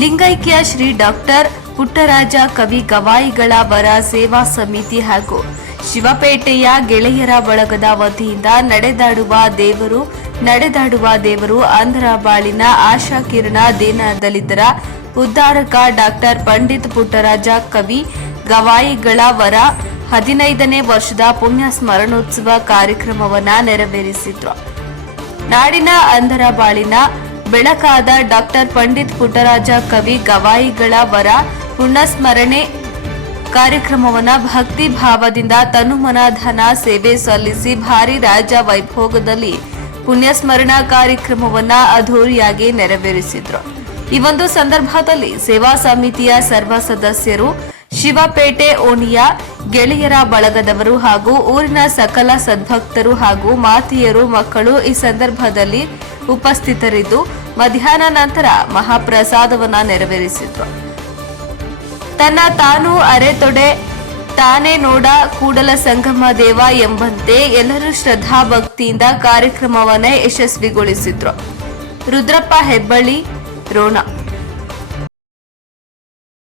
ಲಿಂಗೈಕ್ಯ ಶ್ರೀ ಡಾಕ್ಟರ್ ಪುಟ್ಟರಾಜ ಕವಿ ಗವಾಯಿಗಳ ವರ ಸೇವಾ ಸಮಿತಿ ಹಾಗೂ ಶಿವಪೇಟೆಯ ಗೆಳೆಯರ ಬಳಗದ ವತಿಯಿಂದ ನಡೆದಾಡುವ ದೇವರು ನಡೆದಾಡುವ ದೇವರು ಆಂಧ್ರ ಬಾಳಿನ ಆಶಾ ಕಿರಣ ದೇನ ದಲಿತರ ಉದ್ಧಾರಕ ಡಾಕ್ಟರ್ ಪಂಡಿತ್ ಪುಟ್ಟರಾಜ ಕವಿ ಗವಾಯಿಗಳ ವರ ಹದಿನೈದನೇ ವರ್ಷದ ಪುಣ್ಯ ಸ್ಮರಣೋತ್ಸವ ಕಾರ್ಯಕ್ರಮವನ್ನು ನೆರವೇರಿಸಿದ್ರು. ನಾಡಿನ ಅಂಧರ ಬಾಳಿನ ಬೆಳಕಾದ ಡಾಕ್ಟರ್ ಪಂಡಿತ್ ಪುಟ್ಟರಾಜ ಕವಿ ಗವಾಯಿಗಳ ವರ ಪುಣ್ಯಸ್ಮರಣೆ ಕಾರ್ಯಕ್ರಮವನ್ನು ಭಕ್ತಿ ಭಾವದಿಂದ ತನುಮನಧನ ಸೇವೆ ಸಲ್ಲಿಸಿ ಭಾರಿ ರಾಜ ವೈಭೋಗದಲ್ಲಿ ಪುಣ್ಯಸ್ಮರಣಾ ಕಾರ್ಯಕ್ರಮವನ್ನು ಅಧೂರಿಯಾಗಿ ನೆರವೇರಿಸಿದ್ರು. ಈ ಒಂದು ಸಂದರ್ಭದಲ್ಲಿ ಸೇವಾ ಸಮಿತಿಯ ಸರ್ವ ಸದಸ್ಯರು ಶಿವಪೇಟೆ ಓಣಿಯ ಗೆಳೆಯರ ಬಳಗದವರು ಹಾಗೂ ಊರಿನ ಸಕಲ ಸದ್ಭಕ್ತರು ಹಾಗೂ ಮಾತಿಯರು ಮಕ್ಕಳು ಈ ಸಂದರ್ಭದಲ್ಲಿ ಉಪಸ್ಥಿತರಿದ್ದು ಮಧ್ಯಾಹ್ನ ನಂತರ ಮಹಾಪ್ರಸಾದವನ್ನ ನೆರವೇರಿಸಿದ್ರು. ತನ್ನ ತಾನು ಅರೆತೊಡೆ, ತಾನೇ ನೋಡ ಕೂಡಲ ಸಂಗಮ ದೇವ ಎಂಬಂತೆ ಎಲ್ಲರೂ ಶ್ರದ್ಧಾ ಭಕ್ತಿಯಿಂದ ಕಾರ್ಯಕ್ರಮವನ್ನ ಯಶಸ್ವಿಗೊಳಿಸಿದ್ರು. ರುದ್ರಪ್ಪ ಹೆಬ್ಬಳ್ಳಿ, ರೋಣ.